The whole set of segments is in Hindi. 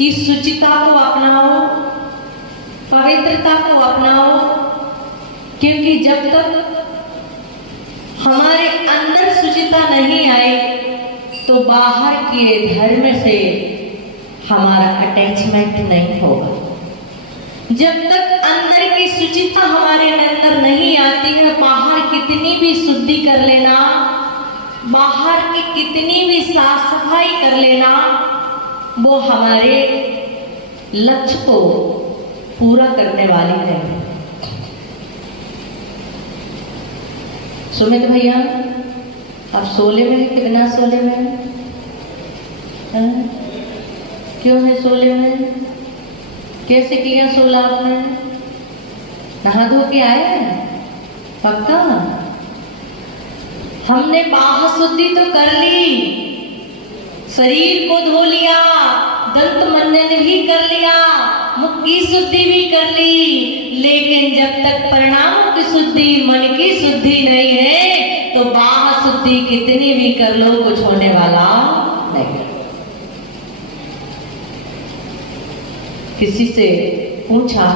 कि शुचिता को अपनाओ, पवित्रता को अपनाओ, क्योंकि जब तक हमारे अंदर शुचिता नहीं आई तो बाहर के धर्म से हमारा अटैचमेंट नहीं होगा। जब तक अंदर की शुचिता हमारे अंदर नहीं आती है, बाहर कितनी भी शुद्धि कर लेना, बाहर की कितनी भी साफ सफाई कर लेना, वो हमारे लक्ष्य को पूरा करने वाली नहीं। सुमित भैया, आप सोले में कि बिना सोले में? क्यों है सोले में? कैसे किया सोला आपने? नहा धो के आए हैं? पक्का? हमने बाह्य शुद्धि तो कर ली, शरीर को धो लिया, दंत मंजन भी कर लिया, मुख की शुद्धि भी कर ली, लेकिन जब तक परिणामों की शुद्धि, मन की शुद्धि नहीं है तो बाह्य शुद्धि कितनी भी कर लो कुछ होने वाला नहीं। किसी से पूछा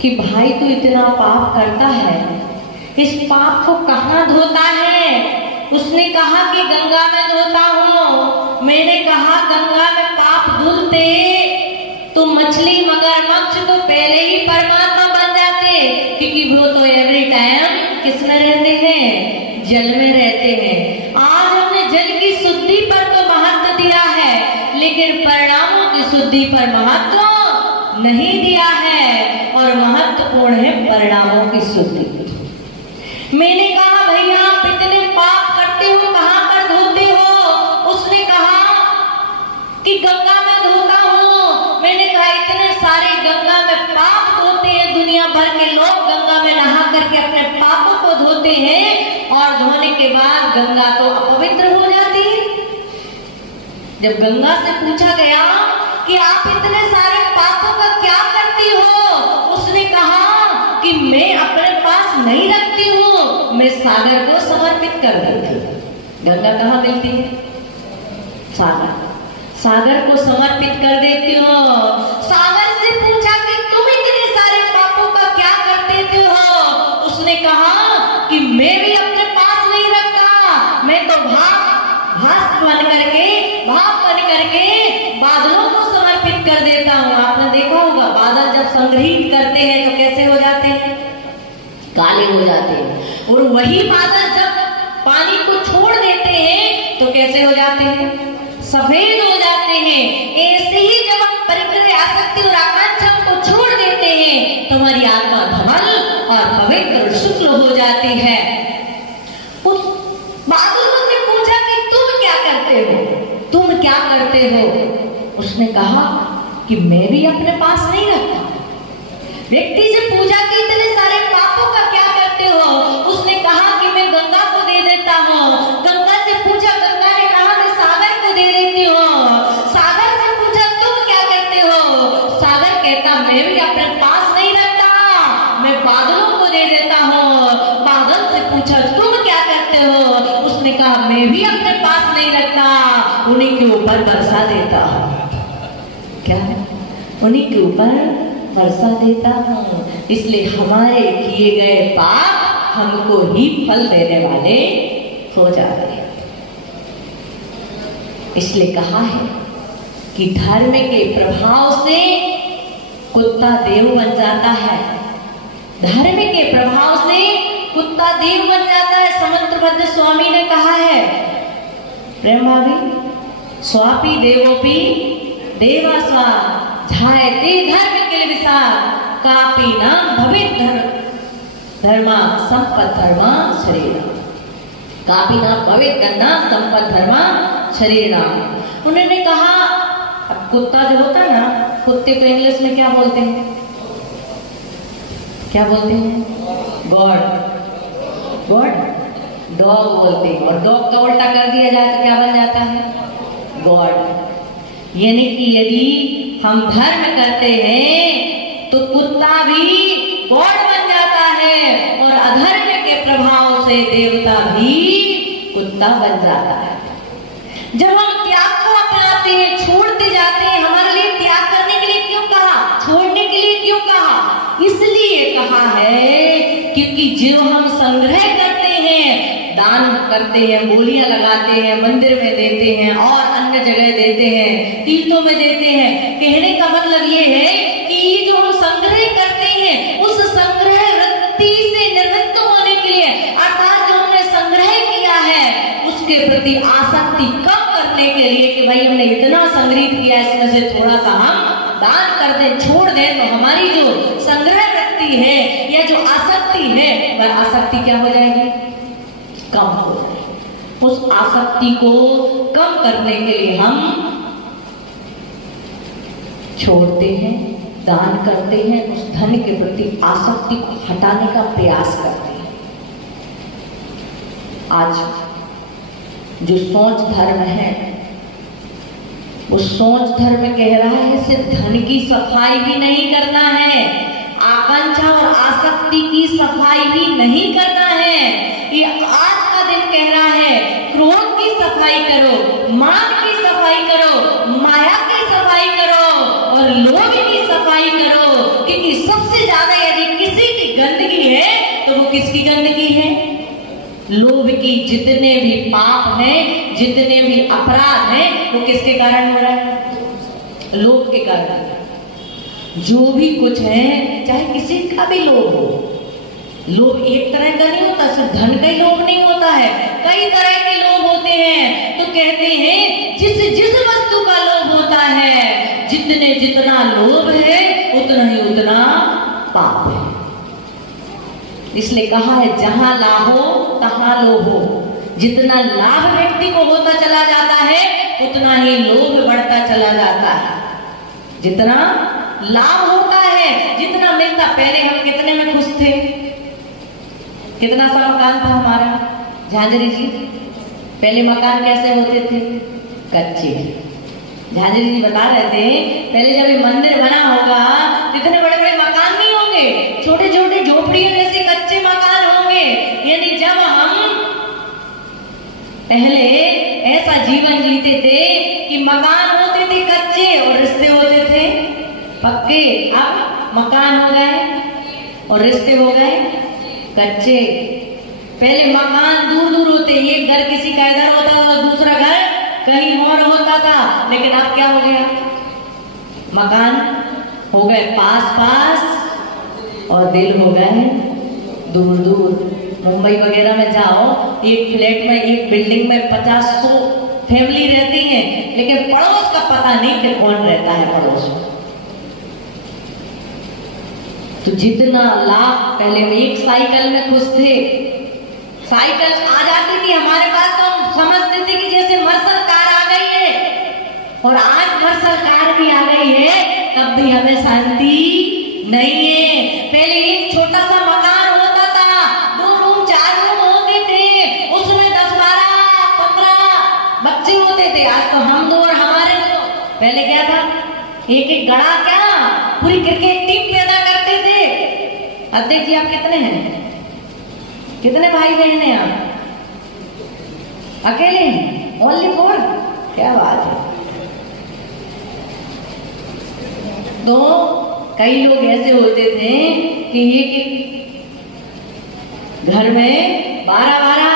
कि भाई तू इतना पाप करता है, इस पाप को कहाँ धोता है? उसने कहा कि गंगा में धोता हूँ। मैंने कहा गंगा में पाप धुलते तो मछली मगरमच्छ तो पहले ही परमात्मा बन जाते, क्योंकि वो तो एवरी टाइम किसमें रहते हैं? जल में रहते हैं। आज हमने जल की शुद्धि पर तो महत्व दिया है, लेकिन परिणामों की शुद्धि पर महत्व नहीं दिया है, और महत्वपूर्ण है परिणामों की शुद्धि। मैंने कहा भैया आप इतने पाप करते हो, कहां पर धोते हो? उसने कहा कि गंगा में धोता हूँ। मैंने कहा इतने सारे गंगा में पाप धोते हैं, दुनिया भर के लोग गंगा में नहा करके अपने पापों को धोते हैं, और धोने के बाद गंगा तो अपवित्र हो जाती है। जब गंगा से पूछा गया कि आप इतने सारे पापों का क्या करती हो, उसने कहा कि मैं अपने पास नहीं रखती हूँ, मैं सागर को समर्पित कर देती हूँ। गंगा कहाँ मिलती है? सागर। सागर को समर्पित कर देती हूँ। सागर से पूछा कि तुम इतने सारे पापों का क्या करते हो? उसने कहा कि मैं भी अपने पास नहीं रखता, मैं तो भाप बन करके बादलों को समर्पित कर देता हूँ। आपने देखा होगा बादल जब संग्रहित करते हैं तो कैसे हो जाते हैं? काले हो जाते हैं, और वही बादल जब पानी को छोड़ देते हैं तो कैसे हो जाते हैं? सफेद हो जाते हैं। ऐसे ही जब हम परिग्रह आसक्ति और आकांक्षा को छोड़ देते हैं तो हमारी आत्मा धवल और पवित्र और शुक्ल हो जाती है। उस बादलों से पूछा कि तुम क्या करते हो, तुम क्या करते हो? उसने कहा कि मैं भी अपने पास नहीं रखता। व्यक्ति से पूछा कि इतने सारे पापों का क्या करते हो? उसने कहा कि मैं गंगा को दे देता हूँ। गंगा से पूछा, गंगा ने कहा मैं सागर को दे देती हूँ। सागर से पूछा तुम क्या करते हो? सागर कहता मैं भी अपने पास नहीं रखता, मैं बादलों को दे देता हूँ। बादल से पूछा तुम क्या करते हो? उसने कहा मैं भी अपने पास नहीं रखता, उन्हीं के ऊपर बरसा देता हूँ। क्या है? उन्हीं के ऊपर वर्षा देता हूँ। इसलिए हमारे किए गए पाप हमको ही फल देने वाले हो जाते हैं। इसलिए कहा है कि धर्म के प्रभाव से कुत्ता देव बन जाता है। धर्म के प्रभाव से कुत्ता देव बन जाता है। समंतभद्र स्वामी ने कहा है, प्रेम भाभी, स्वापी देवोपी देवा स्वा झायते धर्म किल विसार कापी नाम भवित धर्मा संपत धर्मा शरीर कापी नाम भवित धर्मा संपत धर्मा शरीर। उन्होंने कहा अब कुत्ता जो होता है ना, कुत्ते को इंग्लिश में क्या बोलते हैं? क्या बोलते हैं? गॉड। डॉग बोलते हैं, और डॉग का उल्टा कर दिया जाए तो क्या बन जाता है? गॉड। यानी कि यदि हम धर्म करते हैं तो कुत्ता भी गॉड बन जाता है, और अधर्म के प्रभाव से देवता भी कुत्ता बन जाता है। जब हम त्याग को अपनाते हैं, छोड़ते जाते हैं, हमारे लिए कहा है क्योंकि जो हम संग्रह करते हैं, दान करते हैं, बोलियां लगाते हैं, मंदिर में देते हैं और अन्य जगह देते हैं, तीर्थों में देते हैं, कहने का मतलब ये है कि ये जो हम संग्रह करते हैं उस संग्रह वृत्ति से निवृत्त होने के लिए, अर्थात जो हमने संग्रह किया है उसके प्रति आसक्ति कम करने के लिए कि भाई हमने इतना संग्रहित किया, इसमें से थोड़ा सा हम दान कर दें, छोड़ दें, तो हमारी जो संग्रह वृत्ति है या जो आसक्ति है वह आसक्ति क्या हो जाएगी? कम हो जाएगी। उस आसक्ति को कम करने के लिए हम छोड़ते हैं, दान करते हैं, उस धन के प्रति आसक्ति को हटाने का प्रयास करते हैं। आज जो सोच धर्म है वो सोच धर्म कह रहा है सिर्फ धन की सफाई ही नहीं करना है, आकांक्षा और आसक्ति की सफाई ही नहीं करना है। ये आज का दिन कह रहा है क्रोध की सफाई करो, मान की सफाई करो, माया की सफाई करो और लोभ की सफाई करो, क्योंकि सबसे ज्यादा यदि किसी की गंदगी है तो वो किसकी गंदगी है? लोभ की। जितने भी पाप हैं, जितने भी अपराध हैं, वो किसके कारण हो रहा है? लोभ के कारण। जो भी कुछ है, चाहे किसी का भी लोभ हो, लोभ एक तरह का नहीं होता, सिर्फ धन का ही लोभ नहीं होता है, कई तरह के लोभ होते हैं। तो कहते हैं जिस वस्तु का लोभ होता है, जितना लोभ है उतना पाप है। इसलिए कहा है जहां लाभो तहां लोभो। जितना लाभ व्यक्ति को होता चला जाता है उतना ही लोभ बढ़ता चला जाता है। जितना लाभ होता है, जितना मिलता, पहले हम कितने में खुश थे? कितना सा मकान था हमारा झांझरी जी? पहले मकान कैसे होते थे? कच्चे। झांझरी जी बता रहे थे पहले जब ये मंदिर बना होगा इतने बड़े बड़े मकान नहीं होंगे, छोटे छोटे झोपड़ियों जैसे कच्चे मकान होंगे। यानी जब हम पहले ऐसा जीवन जीते थे कि मकान होते थे कच्चे और रिश्ते होते थे पक्के, अब मकान हो गए और रिश्ते हो गए कच्चे। पहले मकान दूर दूर होते, एक घर किसी का इधर होता था, दूसरा घर कहीं और होता था, लेकिन अब क्या हो गया? मकान हो गए पास पास और दिल हो गए दूर दूर। मुंबई वगैरह में जाओ, एक फ्लैट में, एक बिल्डिंग में 50-100 फैमिली रहती है, लेकिन पड़ोस का पता नहीं कि कौन रहता है पड़ोस में। तो जितना लाभ, पहले हम एक साइकिल में खुश थे, साइकिल आ जाती थी हमारे पास तो हम समझते थे कि जैसे मर्सल कार आ गई है, और आज मर्सल कार भी आ गई है तब भी हमें शांति नहीं है। पहले एक छोटा सा मकान होता था, 2 रूम 4 रूम होते थे, उसमें 10-12-15 बच्चे होते थे। आज तो हम 2 और हमारे 2। पहले क्या था? एक गड़ा क्या पूरी क्रिकेट टीम पैदा करते थे। अध्यक्ष जी आप कितने हैं? कितने भाई बहन हैं आप? अकेले हैं? ओनली 4? क्या बात है। तो कई लोग ऐसे होते थे कि एक घर में 12-12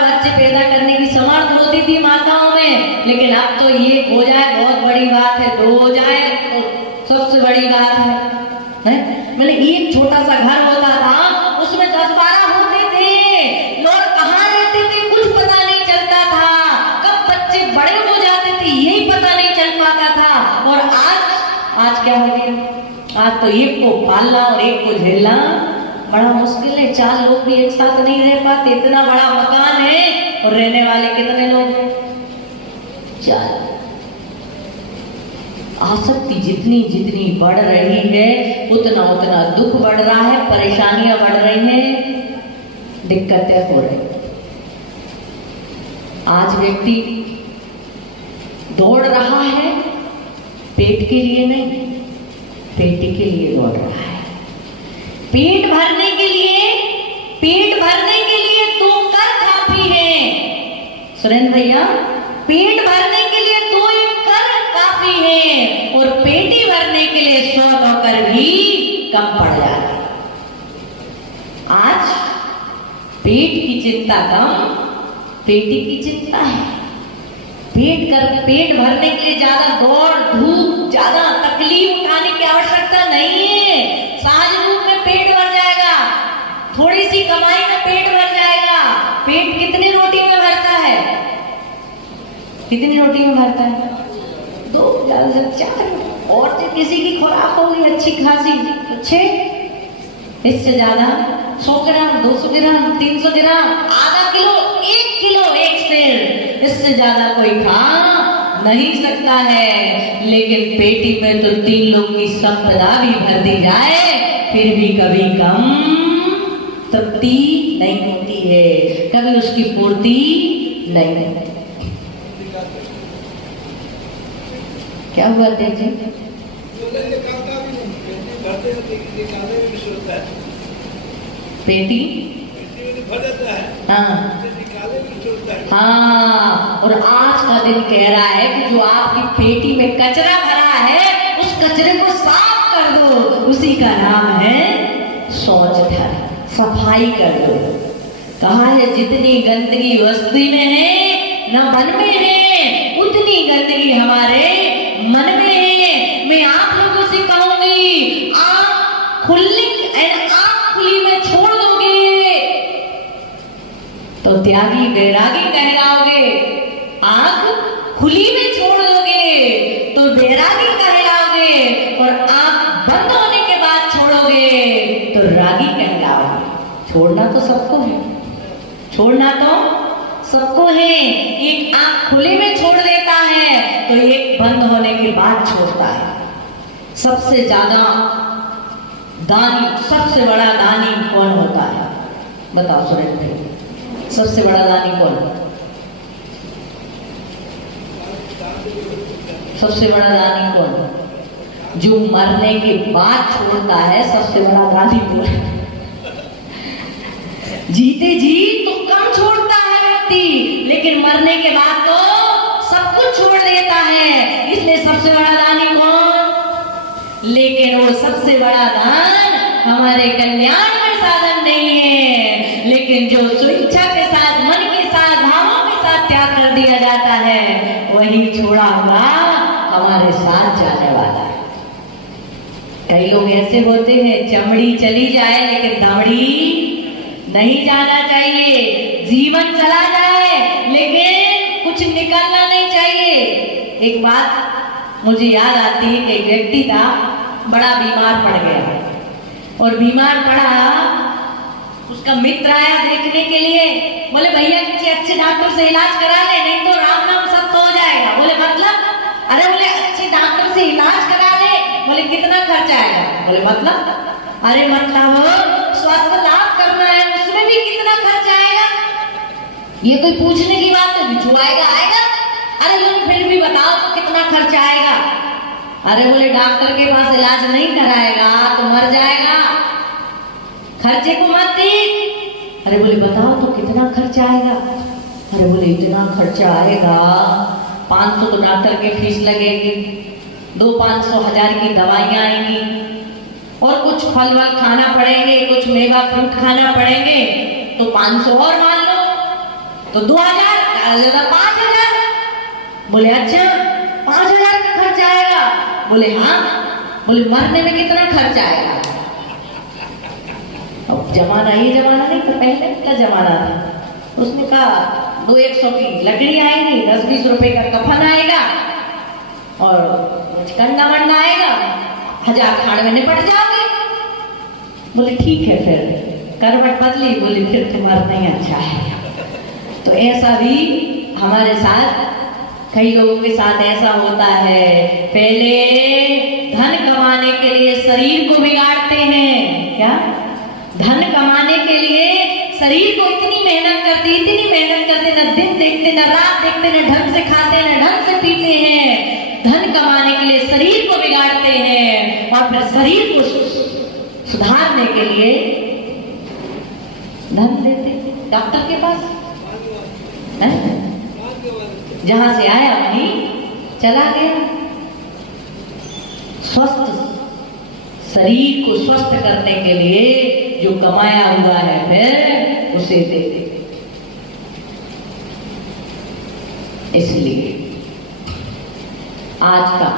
बच्चे पैदा करने की समर्थ होती थी माताओं में, लेकिन अब तो ये हो जाए बहुत बड़ी बात है, 2 हो जाए तो सबसे बड़ी बात है। मतलब एक छोटा सा घर होता था, उसमें 10-12 होते थे, लोग कहाँ रहते थे कुछ पता नहीं चलता था, कब बच्चे बड़े हो जाते थे यही पता नहीं चल पाता था। और आज क्या हो गया? आज तो एक को पालना और एक को झेलना बड़ा मुश्किल है। 4 लोग भी एक साथ नहीं रह पाते, इतना बड़ा मकान है और रहने वाले कितने लोग हैं? 4। आसक्ति जितनी जितनी बढ़ रही है उतना उतना दुख बढ़ रहा है, परेशानियां बढ़ रही हैं, दिक्कतें हो रही। आज व्यक्ति दौड़ रहा है पेट के लिए नहीं, पेट के लिए दौड़ रहा है। पेट भरने के लिए 2 कर काफी है। सुरेंद्र भैया, पेट भरने के लिए 2 कर काफी है और पेटी भरने के लिए 100 नौकर भी कम पड़ चिंता कम, पेटी की चिंता है। पेट भरने के लिए ज्यादा दौड़ धूप, ज्यादा तकलीफ उठाने की आवश्यकता नहीं है। सहज रूप में पेट भर जाएगा, थोड़ी सी कमाई में पेट भर जाएगा। पेट कितनी रोटी में भरता है? कितनी रोटी में भरता है? 2, ज्यादा से 4। और जो किसी की खुराक होगी अच्छी खासी तो 6, इससे ज्यादा 100 ग्राम, 200 ग्राम, 300 ग्राम, आधा किलो, 1 किलो, 1 सेर, इससे ज्यादा कोई खा नहीं सकता है। लेकिन पेटी में तो 3 लोग की संपदा भी भर दी जाए फिर भी कभी कम तृप्ति नहीं होती है, कभी उसकी पूर्ति नहीं होती। क्या हुआ अध्यक्ष जी? पेटी हाँ, और आज का दिन कह रहा है कि जो आपकी पेटी में कचरा भरा है उस कचरे को साफ कर दो, उसी का नाम है शौच धर्म, सफाई कर दो। कहा है जितनी गंदगी बस्ती में है न मन में है, उतनी गंदगी हमारे मन में है। मैं आप लोगों से कहूंगी आंख खुली में छोड़ दोगे तो त्यागी वैरागी कहलाओगे, आंख खुली में छोड़ दोगे तो वैरागी कहलाओगे, और आंख बंद होने के बाद छोड़ोगे तो रागी कहलाओगे। छोड़ना तो सबको है, छोड़ना तो सबको है। एक आंख खुले में छोड़ देता है तो एक बंद होने के बाद छोड़ता है। सबसे ज्यादा दानी, सबसे बड़ा दानी कौन होता है? बताओ सुरेश भाई, सबसे बड़ा दानी कौन? सबसे बड़ा दानी कौन? जो मरने के बाद छोड़ता है, सबसे बड़ा दानी कौन है? जीते जी तो कम छोड़ता है व्यक्ति, लेकिन मरने के बाद तो सब कुछ छोड़ देता है। इसलिए सबसे बड़ा दानी कौन? लेकिन वो सबसे बड़ा दान हमारे कल्याण में साधन नहीं है, लेकिन जो स्वेच्छा के साथ, मन के साथ, भावों के साथ त्याग कर दिया जाता है वही छोड़ा हुआ हमारे साथ जाने वाला है। कई लोग ऐसे होते हैं चमड़ी चली जाए लेकिन दामड़ी नहीं जाना चाहिए, जीवन चला जाए लेकिन कुछ निकलना नहीं चाहिए। एक बात मुझे याद आती है कि एक व्यक्ति था, बड़ा बीमार पड़ गया, और बीमार पड़ा, उसका मित्र आया देखने के लिए, बोले भैया किसी अच्छे डॉक्टर से इलाज करा ले, नहीं तो राम नाम सब तो हो जाएगा। बोले मतलब? अरे बोले अच्छे डॉक्टर से इलाज करा ले। बोले कितना खर्चा आएगा? बोले मतलब? अरे मतलब स्वास्थ्य लाभ करना है, उसमें भी कितना खर्च आएगा? ये कोई पूछने की बात है? जो आएगा आएगा। अरे तुम फिर भी बताओ तो कितना खर्च आएगा? अरे बोले डॉक्टर के पास इलाज नहीं कराएगा तो मर जाएगा, खर्चे को मत देख। अरे बोले बताओ तो कितना खर्चा आएगा? अरे बोले इतना खर्चा आएगा, 500 तो डॉक्टर के फीस लगेगी, 200-500 की दवाइयां आएंगी, और कुछ फल वल खाना पड़ेंगे, कुछ मेवा फ्रूट खाना पड़ेंगे, तो 500 और मान लो तो 2000, 5000। बोले अच्छा 5000 का खर्च आएगा? बोले हाँ। बोले मरने में कितना खर्च आएगा? अब जमाना ये जमाना नहीं था, पहले का जमाना था। उसने कहा 200-100 की लकड़ी आएगी, 10-20 रुपए का कफन आएगा, और कुछ कंडा मंडा आएगा, 1000 खाड़ में निपट जाओगे। बोले ठीक है, फिर करवट बदली, बोले फिर तो मरना ही अच्छा है। तो ऐसा भी हमारे साथ, कई लोगों के साथ ऐसा होता है, पहले धन कमाने के लिए शरीर को बिगाड़ते हैं। क्या? धन कमाने के लिए शरीर को इतनी मेहनत करते, इतनी मेहनत करते, न दिन देखते, न रात देखते, न ढंग से खाते, न ढंग से पीते हैं। धन कमाने के लिए शरीर को बिगाड़ते हैं, और फिर शरीर को सुधारने के लिए धन देते डॉक्टर के पास। जहां से आया वहीं चला गया। स्वस्थ शरीर को स्वस्थ करने के लिए जो कमाया हुआ है फिर उसे दे दे। इसलिए आज का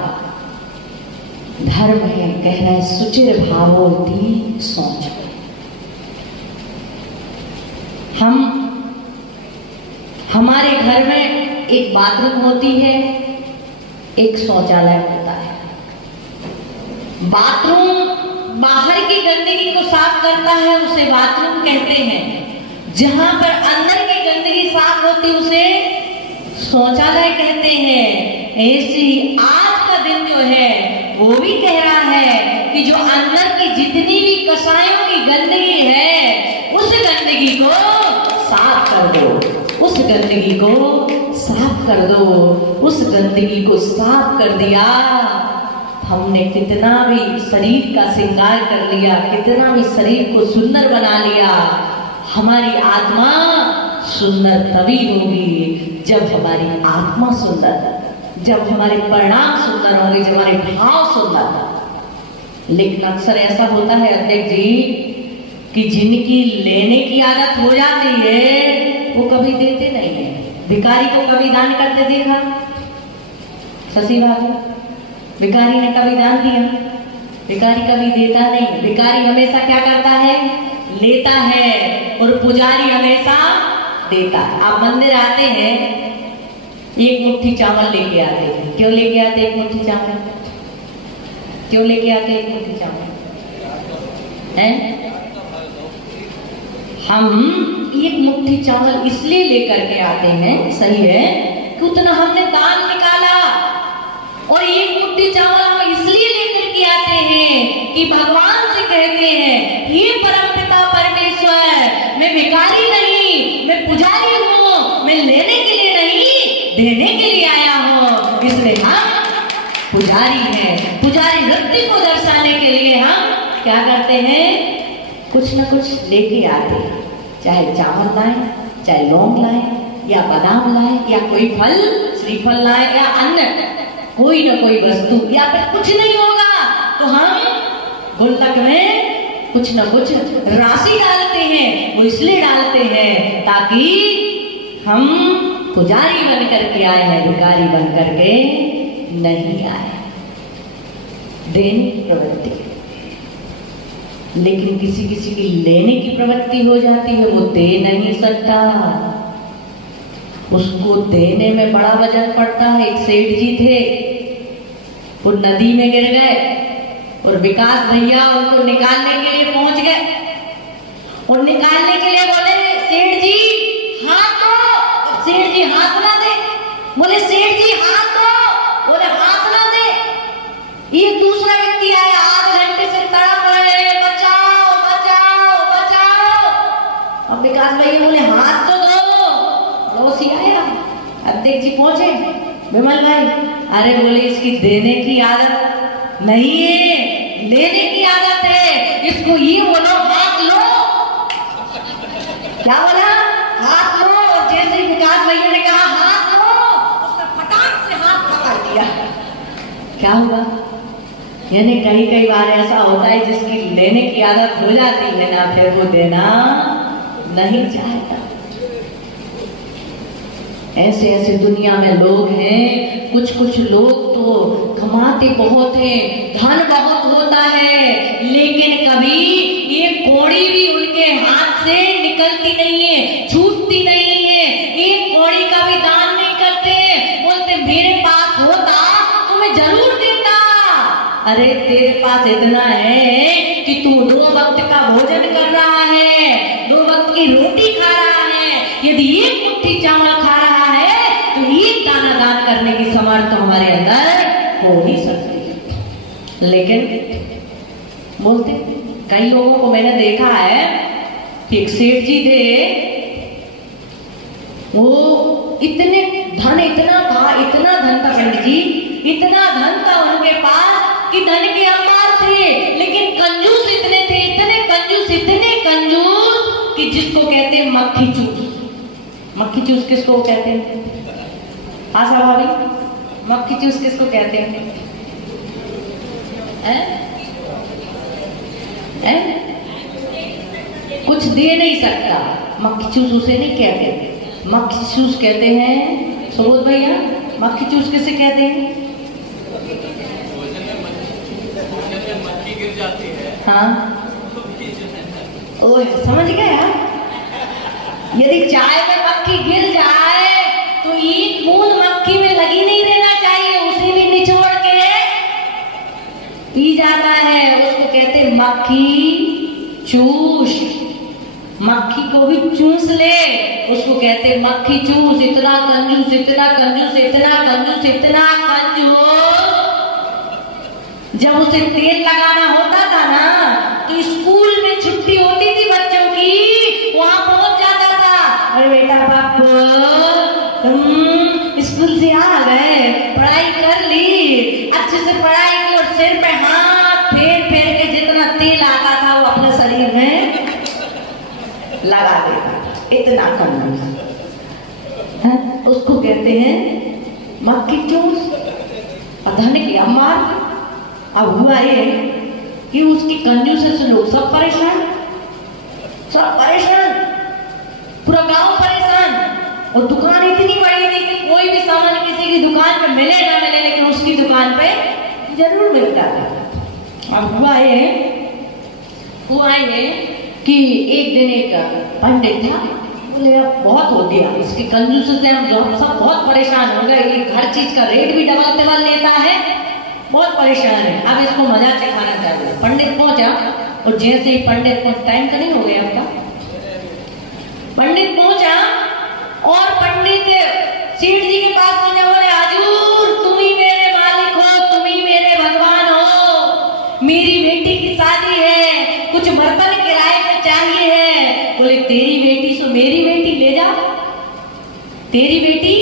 धर्म है, कह रहा है सुचिर भावो दी सोच। हमारे घर में एक बाथरूम होती है, एक शौचालय होता है। बाथरूम बाहर की गंदगी को साफ करता है, उसे बाथरूम कहते हैं। जहां पर अंदर की गंदगी साफ होती उसे शौचालय कहते हैं। ऐसे ही आज का दिन जो है वो भी कह रहा है कि जो अंदर की जितनी भी कसायों की गंदगी है उस गंदगी को साफ कर दो, उस गंदगी को साफ कर दो। उस गंदगी को साफ कर दिया, हमने कितना भी शरीर का श्रृंगार कर लिया, कितना भी शरीर को सुंदर बना लिया, हमारी आत्मा सुंदर तभी होगी जब हमारी आत्मा सुंदर, जब हमारे परिणाम सुंदर होंगे, जब हमारे भाव सुंदर। लेकिन अक्सर ऐसा होता है अध्यक्ष जी कि जिनकी लेने की आदत हो जाती है वो कभी देते नहीं है। भिखारी को कभी दान करते देखा शशि भाभी? भिखारी ने कभी दान दिया? भिखारी कभी देता नहीं। भिखारी हमेशा क्या करता है? लेता है। और पुजारी हमेशा देता है। आप मंदिर आते हैं, एक मुट्ठी चावल लेके आते हैं। क्यों लेके आते एक मुट्ठी चावल? क्यों लेके आते एक मुट्ठी चावल? हैं? हम एक मुट्ठी चावल इसलिए लेकर के आते हैं, सही है, कि उतना हमने दान निकाला। और एक मुट्ठी चावल हम इसलिए लेकर के आते हैं कि भगवान से कहते हैं, हे परमपिता परमेश्वर, मैं भिखारी नहीं, मैं पुजारी हूँ, मैं लेने के लिए नहीं, देने के लिए आया हूँ। इसलिए हम पुजारी हैं। पुजारी वृत्ति को दर्शाने के लिए हम क्या करते हैं? कुछ न कुछ लेके आते हैं। चाहे चावल लाए, चाहे लौंग लाए, या बादाम लाए, या कोई फल, श्रीफल लाए, या अन्य कोई न कोई वस्तु, या फिर कुछ नहीं होगा तो हम गुल्लक में कुछ न कुछ राशि डालते हैं। वो इसलिए डालते हैं ताकि हम पुजारी बन करके आए हैं, भिखारी बन करके नहीं आए। देने की प्रवृत्ति। लेकिन किसी किसी की लेने की प्रवृत्ति हो जाती है, वो दे नहीं सकता, उसको देने में बड़ा वजन पड़ता है। एक सेठ जी थे, वो नदी में गिर गए और विकास भैया उनको निकालने के लिए पहुंच गए। और निकालने के लिए बोले, सेठ जी हाथ दो। सेठ जी हाथ ना दे। बोले, सेठ जी हाथ दो। बोले, हाथ ना दे। एक दूसरा व्यक्ति आया, आध घंटे से तड़प रहे, बचाओ बचाओ बचाओ। अब विकास भैया बोले, हाथ तो दो। पड़ोसी आया, अध्यक्ष जी पहुंचे, विमल भाई, अरे बोले इसकी देने की आदत नहीं है, लेने की आदत है। इसको ये बोलो, हाथ लो। क्या बोला? हाथ लो। और जैसे विकास भैया ने कहा हाथ लो, उसका फटाक से हाथ पकड़ दिया। क्या हुआ? यानी कई कई बार ऐसा होता है जिसकी लेने की आदत हो जाती है ना, फिर वो देना नहीं चाहता। ऐसे ऐसे दुनिया में लोग हैं। कुछ कुछ लोग तो कमाते बहुत हैं, धन बहुत होता है, लेकिन कभी एक कौड़ी भी उनके हाथ से निकलती नहीं है, छूटती नहीं है। एक कौड़ी का भी दान नहीं करते। बोलते मेरे पास होता तो मैं जरूर देता। अरे तेरे पास इतना है कि तू 2 वक्त का भोजन कर रहा है, 2 वक्त की रोटी खा रहा है। यदि एक मुट्ठी चावल खा रहा है तो एक दाना दान करने की समर्थ हमारे अंदर हो ही सकती है। लेकिन बोलते, कई लोगों को मैंने देखा है कि एक सेठ जी थे, वो इतने धन, इतना धन था पंडित जी, इतना धन था उनके पास कि धन के अंबार थे, लेकिन कंजूस इतने थे, इतने कंजूस कि जिसको कहते हैं मक्खी चूस। मक्खी चूस किसको कहते हैं? आशा भाभी, मक्खी चूस किसको कहते हैं? कुछ दे नहीं सकता, मक्खी चूस उसे नहीं कहते। मक्खी चूस कहते हैं सुबोध भैया, मक्खी चूस किसे कहते हैं? मक्खी गिर जाती है। हाँ, ओह समझ गया। यदि चाय में मक्खी गिर जाए तो एक बूंद मक्खी में लगी नहीं रहना चाहिए, उसे भी निचोड़ के पी जाता है। उसको कहते हैं मक्खी चूस। मक्खी को भी चूस ले, उसको कहते हैं मक्खी चूस। इतना कंजूस, इतना कंजूस, इतना कंजूस, इतना कंजूस। जब उसे तेल लगाना होता था ना तो स्कूल में छुट्टी होती थी बच्चों की, वहां पहुंच जाता था। अरे बेटा बापू, तुम स्कूल से आ गए, पढ़ाई कर ली, अच्छे से पढ़ाई की, और सिर पे हाथ फेर फेर के जितना तेल आता था वो अपने शरीर में लगा देता। इतना कंजूस। उसको कहते हैं मक्खी चूस। पता नहीं क्या मार। अब हुआ ये कि उसकी कंजूसी से लोग सब परेशान, सब परेशान, पूरा गांव परेशान। और दुकान इतनी बड़ी थी कि कोई भी सामान किसी की दुकान पे मिले ना मिले, लेकिन उसकी दुकान पे जरूर मिलता था। अब हुआ ये कि एक दिन एक पंडित था, बोले अब बहुत हो गया, इसकी कंजूसी से हम सब बहुत परेशान हो गए। ये हर चीज का रेट भी डबल टिबल लेता है, बहुत परेशान है, अब इसको मजा सिखाना चाहिए। पंडित पहुंचा, और जैसे ही पंडित पहुंच, टाइम का नहीं हो गया आपका, पंडित पहुंचा और पंडित सेठ जी के पास पहुंचा, बोले हजूर तुम ही मेरे मालिक हो, तुम ही मेरे भगवान हो, मेरी बेटी की शादी है, कुछ बर्तन किराए पे चाहिए है। बोले तेरी बेटी सो मेरी बेटी, ले जाओ, तेरी बेटी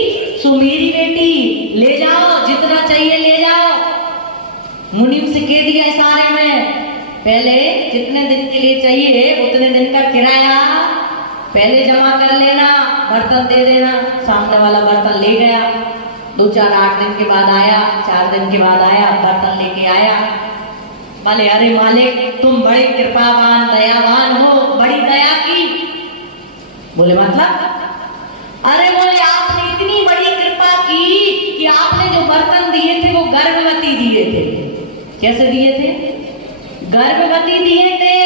सो मेरी बेटी, ले जाओ, जितना चाहिए ले जाओ। मुनीम से कह दिया इशारे में, पहले जितने दिन के लिए चाहिए उतने दिन का किराया पहले जमा कर लेना, बर्तन दे देना। सामने वाला बर्तन ले गया, 2-4 8 दिन के बाद आया, 4 दिन के बाद आया, बर्तन लेके आया। बोले अरे मालिक तुम बड़े कृपावान दयावान हो, बड़ी दया की। बोले मतलब? अरे बोले आपने इतनी बड़ी कृपा की कि आपने जो बर्तन दिए थे वो गर्भवती दिए थे। कैसे दिए थे? गर्भवती दिए थे,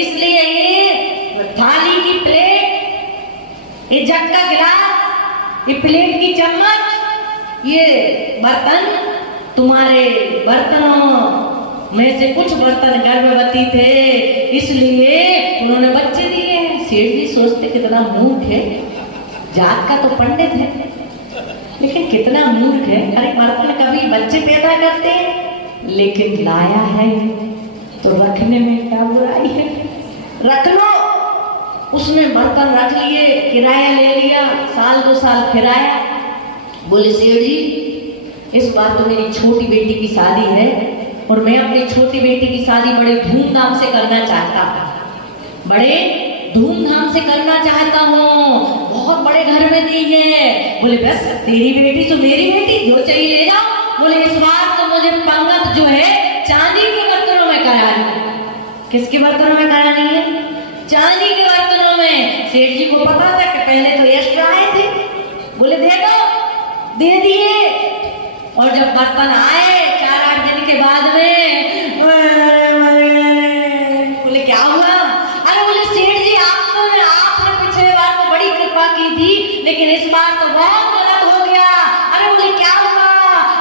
इसलिए ये थाली की प्लेट, ये जग का गिलास, ये प्लेट की चम्मच, ये बर्तन तुम्हारे बर्तनों में से कुछ बर्तन गर्भवती थे, इसलिए उन्होंने बच्चे दिए। सेठ जी सोचते कितना मूर्ख है, जात का तो पंडित है लेकिन कितना मूर्ख है। अरे बर्तन कभी बच्चे पैदा करते हैं, लेकिन लाया है तो रखने में क्या बुराई है, रख लो। उसमें बर्तन रख लिए, किराया ले लिया, 1-2 साल फिर आया। बोले सेठ जी इस बार तो मेरी छोटी बेटी की शादी है और मैं अपनी छोटी बेटी की शादी बड़े धूमधाम से करना चाहता हूँ, बड़े धूमधाम से करना चाहता हूँ, बहुत बड़े घर में दी है। बोले बस तेरी बेटी तो मेरी बेटी, जो चाहिए ले जाओ। बोले इस बार तो मुझे पंगत जो है चांदी के बर्तनों में करानी है। किसके बर्तनों में करानी है? चांदी के बर्तनों में। सेठ जी को पता था कि पहले तो एक्स्ट्रा आए थे, बोले दे दो, दे दिए। और जब बर्तन आए 4-8 दिन के बाद में, बोले क्या हुआ? अरे बोले सेठ जी आपने पिछले बार तो बड़ी कृपा की थी, लेकिन इस बार तो बहुत गलत हो गया। अरे बोले क्या हुआ?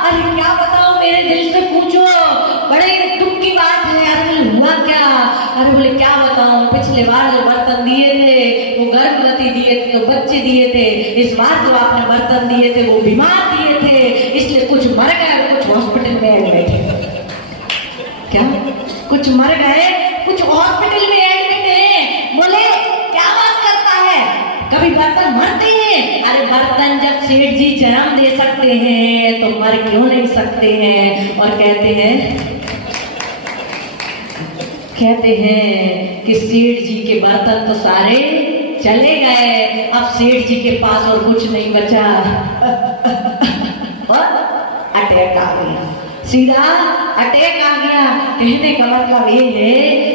अरे क्या बताओ, मेरे दिल से पूछो, बड़े दुख की बात है। अरे हुआ क्या? अरे बोले क्या बताऊं, पिछले बार जो बर्तन दिए थे वो गर्भवती दिए थे, तो बच्चे दिए थे। इस बार जो आपने बर्तन दिए थे वो बीमार दिए थे, इसलिए कुछ मर गए और कुछ हॉस्पिटल में एडमिट है। क्या? कुछ मर गए, कुछ हॉस्पिटल में एडमिट है। बोले क्या बात करता है, कभी बर्तन मरते हैं? अरे बर्तन जब सेठ जी जन्म दे सकते हैं तो मर क्यों नहीं सकते हैं? और कहते हैं कि सेठ जी के बर्तन तो सारे चले गए, अब सेठ जी के पास और कुछ नहीं बचा। और अटैक आ गया, सीधा अटैक आ गया। कहने का मतलब ये है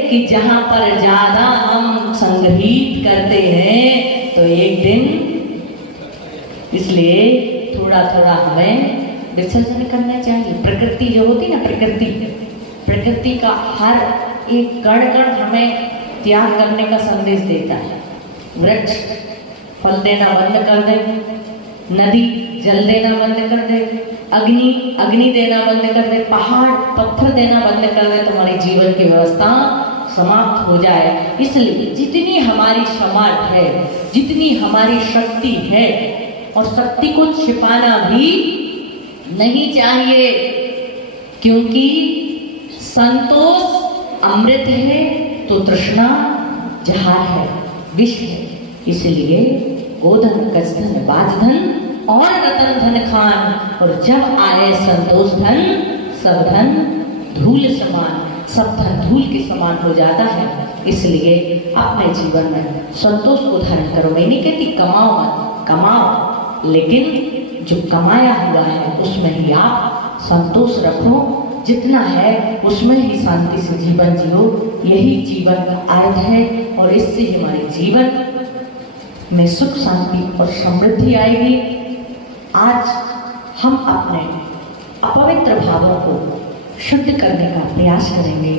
कि जहां पर ज्यादा हम संग्रहित करते हैं तो एक दिन, इसलिए थोड़ा थोड़ा हमें विसर्जन करना चाहिए। प्रकृति जो होती ना, प्रकृति का हर एक कण कण हमें त्याग करने का संदेश देता है। वृक्ष फल देना बंद कर दे, नदी जल देना बंद कर दे, अग्नि देना बंद कर दे, पहाड़ पत्थर देना बंद कर दे, तुम्हारी जीवन की व्यवस्था समाप्त हो जाए। इसलिए जितनी हमारी सामर्थ्य है, जितनी हमारी शक्ति है, और शक्ति को छिपाना भी नहीं चाहिए, क्योंकि संतोष अमृत है तो तृष्णा जहर है, विष है। इसलिए गोधन गजधन बाजधन और रतन धन खान, और जब आए संतोष धन सब धन धूल समान, सब धन धूल के समान हो जाता है। इसलिए अपने जीवन में संतोष को धारण करो। मैं नहीं कहती कमाओ मत, कमाओ, लेकिन जो कमाया हुआ है उसमें ही आप संतोष रखो। जितना है उसमें ही शांति से जीवन जियो, यही जीवन का अर्थ है। और इससे हमारे जीवन में सुख शांति और समृद्धि आएगी। आज हम अपने अपवित्र भावों को शुद्ध करने का प्रयास करेंगे,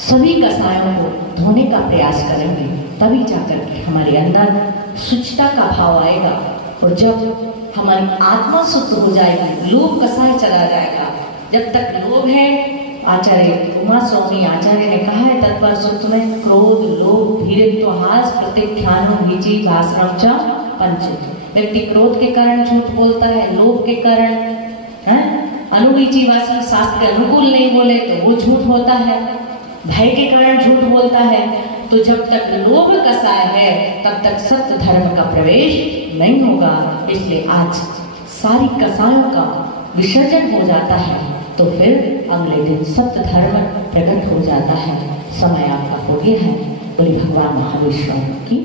सभी कसायों को धोने का प्रयास करेंगे, तभी जाकर के हमारे अंदर शुचिता का भाव आएगा। और जब हमारी आत्मा शुद्ध हो जाएगी, लोभ कसाय चला जाएगा। जब तक लोभ है, आचार्य उमा स्वामी आचार्य ने कहा है तत्पर सूत्र में, क्रोध लोभ धीरत्वहास प्रत्यख्यानो वीची भाषणम च पंच। व्यक्ति क्रोध के कारण झूठ बोलता है, लोभ के कारण अनुवीची वासी, शास्त्र के अनुकूल नहीं बोले तो वो झूठ होता है, भय के कारण झूठ बोलता है। तो जब तक लोभ कसाय है तब तक सत्य धर्म का प्रवेश नहीं होगा। इसलिए आज सारी कसायों का विसर्जन हो जाता है, तो फिर अगले दिन सत्य धर्म प्रकट हो जाता है। समय आपका हो गया है। बोले भगवान महावीर स्वामी की